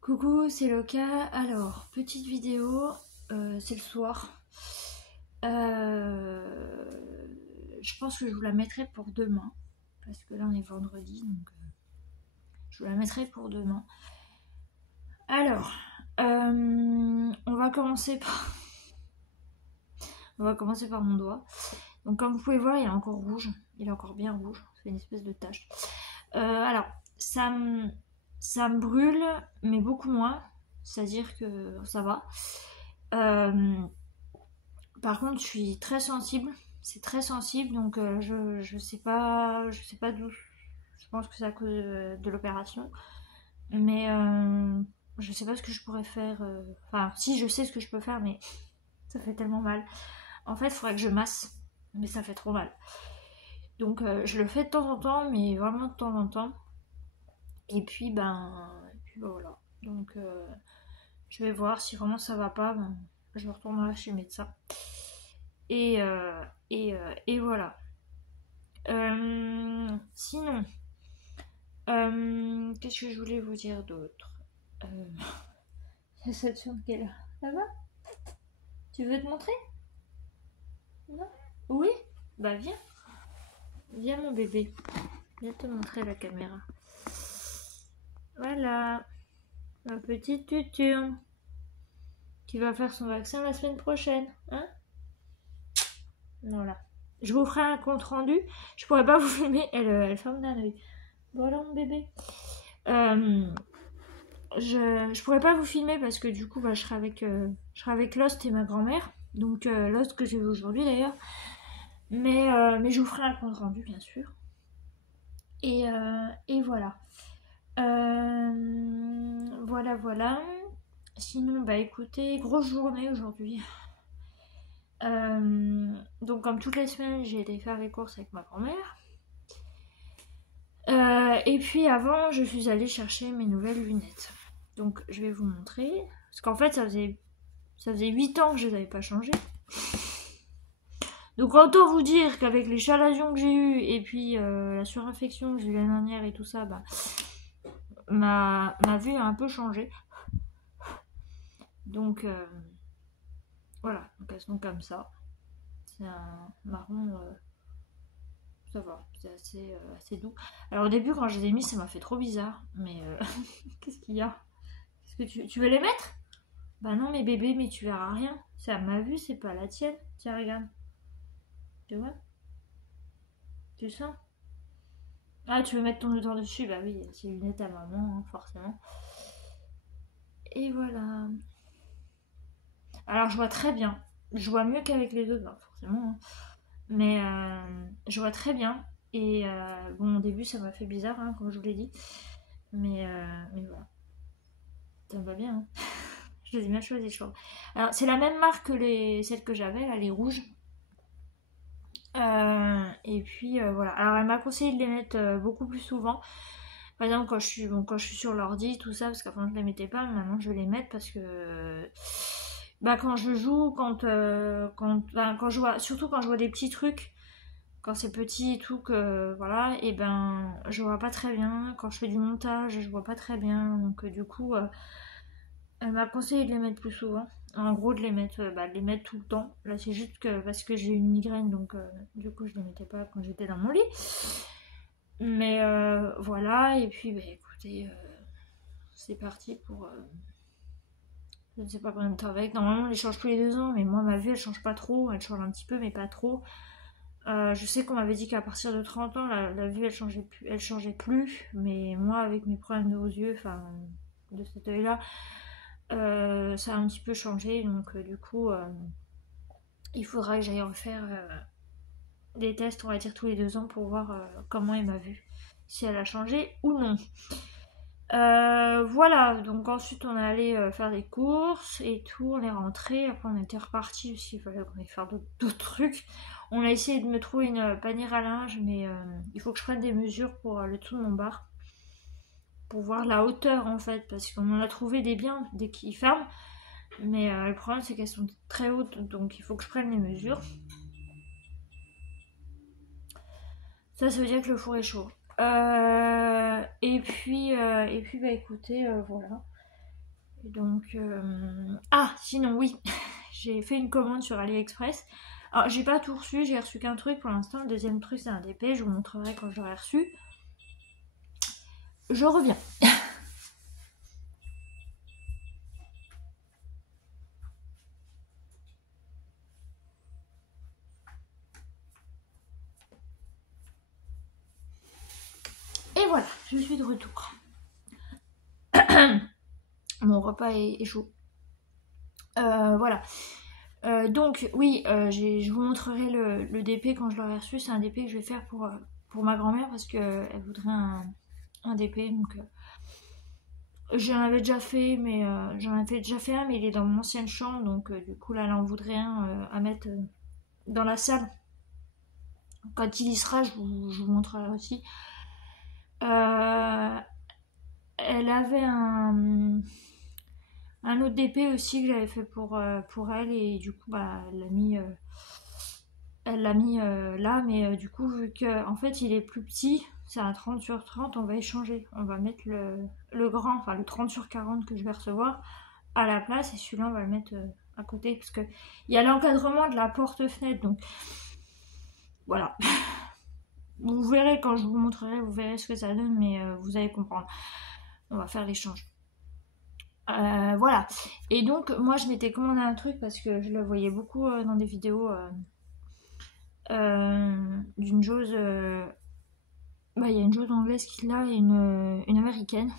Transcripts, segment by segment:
Coucou, c'est Loka. Alors, petite vidéo, c'est le soir. Je pense que je vous la mettrai pour demain. Parce que là, on est vendredi, donc je vous la mettrai pour demain. Alors, on va commencer par... on va commencer par mon doigt. Donc, comme vous pouvez voir, il est encore rouge. Il est encore bien rouge. C'est une espèce de tache. Alors, ça me brûle, mais beaucoup moins. C'est-à-dire que ça va. Par contre, je suis très sensible. C'est très sensible, donc je sais pas d'où. Je pense que c'est à cause de l'opération, mais je sais pas ce que je pourrais faire. Enfin, si je sais ce que je peux faire, mais ça fait tellement mal. En fait, il faudrait que je masse, mais ça fait trop mal. Donc je le fais de temps en temps, mais vraiment de temps en temps. Et puis voilà. Donc je vais voir si vraiment ça va pas. Ben, je retournerai chez le médecin. Et, voilà. Sinon, qu'est-ce que je voulais vous dire d'autre? Cette chambre qui est là. Ça va? Tu veux te montrer? Non? Oui? Bah viens. Viens mon bébé. Viens te montrer la caméra. Voilà. Ma petite tuture. Qui va faire son vaccin la semaine prochaine. Hein? Voilà. Je vous ferai un compte rendu. Je pourrais pas vous filmer. Elle ferme d'un œil. Voilà mon bébé. Je pourrais pas vous filmer parce que du coup je serai avec Lost et ma grand-mère. Donc Lost que j'ai vu aujourd'hui d'ailleurs. Mais je vous ferai un compte rendu bien sûr. Et voilà. Voilà. Sinon écoutez, grosse journée aujourd'hui. Donc comme toutes les semaines j'ai été faire les courses avec ma grand-mère. Et puis avant je suis allée chercher mes nouvelles lunettes. Donc je vais vous montrer. Parce qu'en fait ça faisait 8 ans que je les avais pas changées. Donc autant vous dire qu'avec les chalazions que j'ai eues et puis la surinfection que j'ai eu l'année dernière et tout ça, ma vue a un peu changé. Donc voilà, donc elles sont comme ça. C'est un marron, ça va, c'est assez doux. Alors au début quand je les ai mis ça m'a fait trop bizarre, mais qu'est-ce qu'il y a? Est-ce que tu veux les mettre? Bah non mais bébé, mais tu verras rien. C'est à ma vue, c'est pas la tienne. Tiens regarde. Tu vois? Tu sens? Ah, tu veux mettre ton jeton dessus? Bah oui, c'est une lunettes à maman, hein, forcément. Et voilà. Alors, je vois très bien. Je vois mieux qu'avec les autres, forcément, hein. Mais je vois très bien. Et bon, au début, ça m'a fait bizarre, hein, comme je vous l'ai dit. Mais voilà. Ça me va bien, hein. Je les ai bien choisis, je crois. Alors, c'est la même marque que celles que j'avais, là, les rouges. Et puis voilà. Alors elle m'a conseillé de les mettre beaucoup plus souvent. Par exemple quand je suis sur l'ordi, tout ça, parce qu'avant je les mettais pas, mais maintenant je vais les mettre parce que quand je joue, quand je vois, surtout quand je vois des petits trucs, quand c'est petit et tout, que voilà, et je vois pas très bien. Quand je fais du montage, je vois pas très bien. Donc du coup, elle m'a conseillé de les mettre plus souvent. En gros, de les mettre tout le temps. Là, c'est juste que parce que j'ai une migraine, donc du coup, je les mettais pas quand j'étais dans mon lit. Mais voilà, et puis, écoutez, c'est parti pour. Je ne sais pas combien de temps avec. Normalement, elle change tous les 2 ans, mais moi, ma vue, elle change pas trop. Elle change un petit peu, mais pas trop. Je sais qu'on m'avait dit qu'à partir de 30 ans, la vue, elle changeait plus. Mais moi, avec mes problèmes aux yeux, enfin, de cet œil-là, ça a un petit peu changé, donc du coup, il faudra que j'aille refaire des tests, on va dire tous les 2 ans, pour voir comment est ma vue, si elle a changé ou non. Voilà, donc ensuite on est allé faire des courses et tout, on est rentré, après on était reparti aussi, il fallait qu'on aille faire d'autres trucs. On a essayé de me trouver une panière à linge, mais il faut que je prenne des mesures pour le dessous de mon bar, pour voir la hauteur en fait, parce qu'on en a trouvé des biens dès qu'ils ferment. Mais le problème c'est qu'elles sont très hautes, donc il faut que je prenne les mesures. Ça veut dire que le four est chaud. Et puis écoutez, voilà. Et donc, ah, sinon, oui, j'ai fait une commande sur AliExpress. Alors, j'ai pas tout reçu, j'ai reçu qu'un truc pour l'instant. Le deuxième truc, c'est un DP, je vous montrerai quand j'aurai reçu. Je reviens. Et voilà, je suis de retour. Mon repas est chaud. Voilà. Donc, oui, je vous montrerai le DP quand je l'aurai reçu. C'est un DP que je vais faire pour ma grand-mère parce qu'elle voudrait un DP. Donc, j'en avais déjà fait, mais j'en avais déjà fait un, mais il est dans mon ancienne chambre. Donc, du coup, là, elle en voudrait un à mettre dans la salle. Quand il y sera, je vous montrerai aussi. Elle avait un autre DP aussi que j'avais fait pour elle et du coup bah elle l'a mis là, mais du coup vu que en fait il est plus petit, c'est un 30 sur 30, on va échanger, on va mettre le grand, enfin le 30 sur 40 que je vais recevoir à la place et celui-là on va le mettre à côté parce que il y a l'encadrement de la porte-fenêtre, donc voilà. Vous verrez quand je vous montrerai, vous verrez ce que ça donne, mais vous allez comprendre. On va faire l'échange. Voilà. Et donc, moi, je m'étais commandé un truc parce que je le voyais beaucoup dans des vidéos d'une joueuse. Bah, il y a une joueuse anglaise qui l'a et une américaine.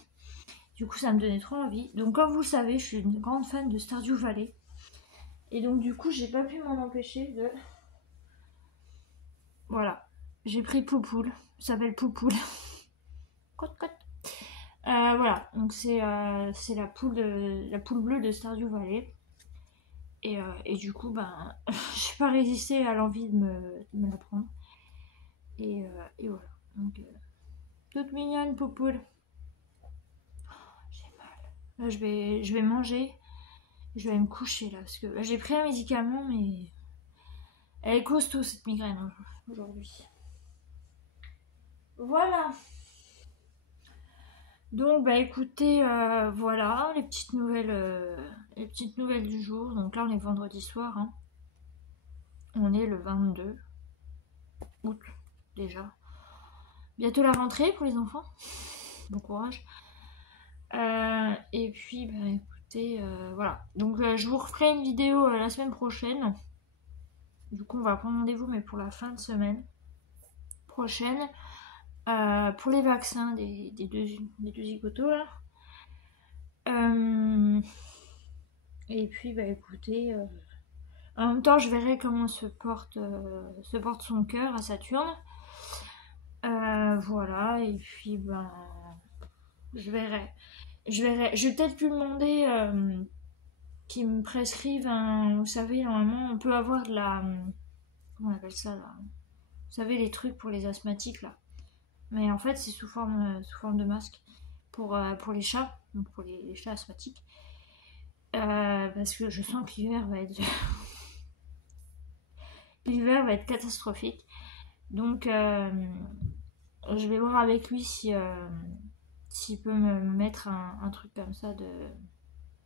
Du coup, ça me donnait trop envie. Donc, comme vous le savez, je suis une grande fan de Stardew Valley. Et donc, du coup, j'ai pas pu m'en empêcher de. Voilà. J'ai pris Poupoule. Ça s'appelle Poupoule. Cote, cote. Voilà, donc c'est la poule bleue de Stardew Valley. Et du coup, ben, j'ai pas résisté à l'envie de me la prendre. Et voilà. Donc, toute mignonne, Poupoule. J'ai mal. Là, je vais manger. Je vais aller me coucher là. Parce que j'ai pris un médicament, mais elle est costaud cette migraine aujourd'hui. Voilà. Donc, bah écoutez, voilà les petites nouvelles du jour. Donc là, on est vendredi soir. Hein. On est le 22 août déjà. Bientôt la rentrée pour les enfants. Bon courage. Et puis, bah écoutez, voilà. Donc je vous referai une vidéo la semaine prochaine. Du coup, on va prendre rendez-vous, mais pour la fin de semaine prochaine. Pour les vaccins des deux zigotos là. Et puis, bah écoutez, en même temps, je verrai comment se porte son cœur à Saturne. Voilà, et puis, ben, je verrai. Je vais peut-être lui demander qu'ils me prescrivent un. Vous savez, normalement, on peut avoir de la. Comment on appelle ça là? Vous savez, les trucs pour les asthmatiques là. Mais en fait, c'est sous forme de masque pour les chats, donc pour les chats asthmatiques. Parce que je sens que l'hiver va être catastrophique. Donc, je vais voir avec lui s'il peut me mettre un truc comme ça de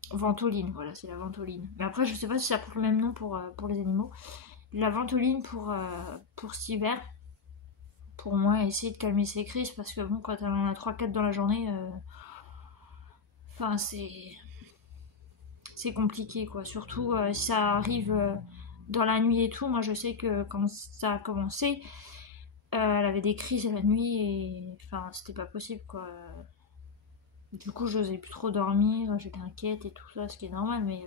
ventoline. Voilà, c'est la ventoline. Mais après, je sais pas si ça porte le même nom pour les animaux. La ventoline pour cet hiver. Pour moi, essayer de calmer ses crises parce que bon, quand elle en a 3-4 dans la journée, enfin, c'est compliqué quoi. Surtout si ça arrive dans la nuit et tout. Moi, je sais que quand ça a commencé, elle avait des crises la nuit et enfin, c'était pas possible quoi. Du coup, j'osais plus trop dormir, j'étais inquiète et tout ça, ce qui est normal, mais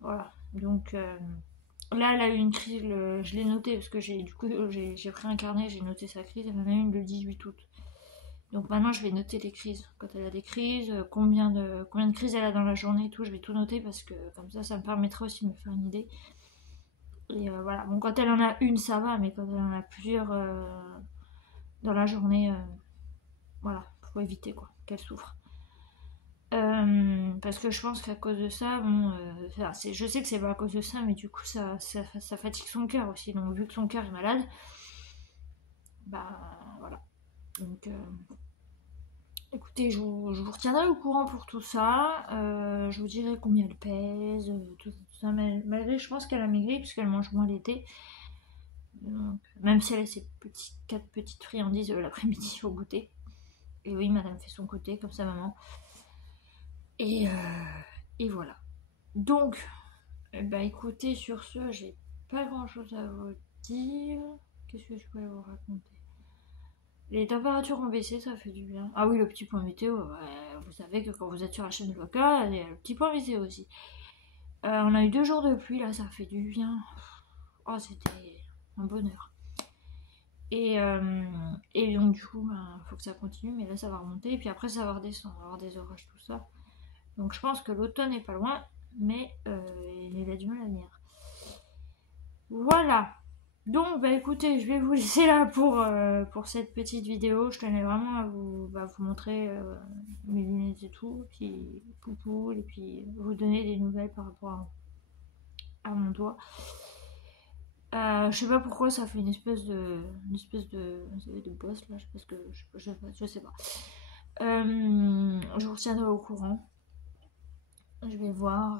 voilà. Donc là, elle a eu une crise, je l'ai noté parce que j'ai pris un carnet, j'ai noté sa crise, elle en a eu une le 18 août. Donc maintenant, je vais noter les crises. Quand elle a des crises, combien de crises elle a dans la journée et tout, je vais tout noter parce que comme ça me permettra aussi de me faire une idée. Et voilà. Bon, quand elle en a une, ça va, mais quand elle en a plusieurs dans la journée, voilà, faut éviter quoi, qu'elle souffre. Parce que je pense qu'à cause de ça, bon, je sais que c'est pas à cause de ça, mais du coup ça fatigue son cœur aussi. Donc vu que son cœur est malade, bah voilà. Donc Écoutez, je vous retiendrai au courant pour tout ça. Je vous dirai combien elle pèse, tout ça. Malgré, je pense qu'elle a maigri puisqu'elle mange moins l'été. Donc, même si elle a ses 4 petites friandises l'après-midi au goûter. Et oui, madame fait son côté, comme sa maman. Et, voilà. Donc, bah écoutez, sur ce, j'ai pas grand chose à vous dire. Qu'est-ce que je peux vous raconter? Les températures ont baissé, ça fait du bien. Ah oui, le petit point météo, ouais, vous savez que quand vous êtes sur la chaîne locale, il y a le petit point météo aussi. On a eu 2 jours de pluie, là, ça fait du bien. Oh, c'était un bonheur. Et, donc du coup, faut que ça continue, mais là ça va remonter, et puis après ça va redescendre, on va avoir des orages, tout ça. Donc je pense que l'automne est pas loin, mais il a du mal à venir. Voilà. Donc bah écoutez, je vais vous laisser là pour cette petite vidéo. Je tenais vraiment à vous montrer mes lunettes et tout, puis coucou, et puis vous donner des nouvelles par rapport à mon doigt. Je sais pas pourquoi ça fait une espèce de bosse là, je sais pas. Je vous retiendrai au courant. Je vais voir.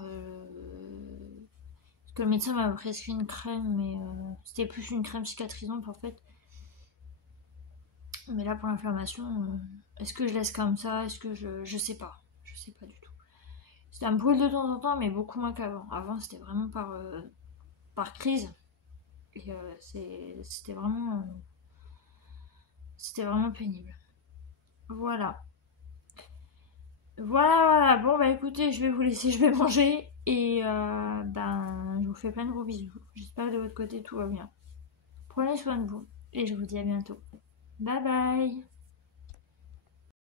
Parce que le médecin m'a prescrit une crème, mais c'était plus une crème cicatrisante en fait. Mais là pour l'inflammation, est-ce que je laisse comme ça? Est-ce que je sais pas. Je sais pas du tout. Ça me brûle de temps en temps, mais beaucoup moins qu'avant. Avant c'était vraiment par crise. Et c'était vraiment pénible. Voilà. Voilà. Bon, bah écoutez, je vais vous laisser, je vais manger. Et je vous fais plein de gros bisous. J'espère que de votre côté tout va bien. Prenez soin de vous. Et je vous dis à bientôt. Bye bye.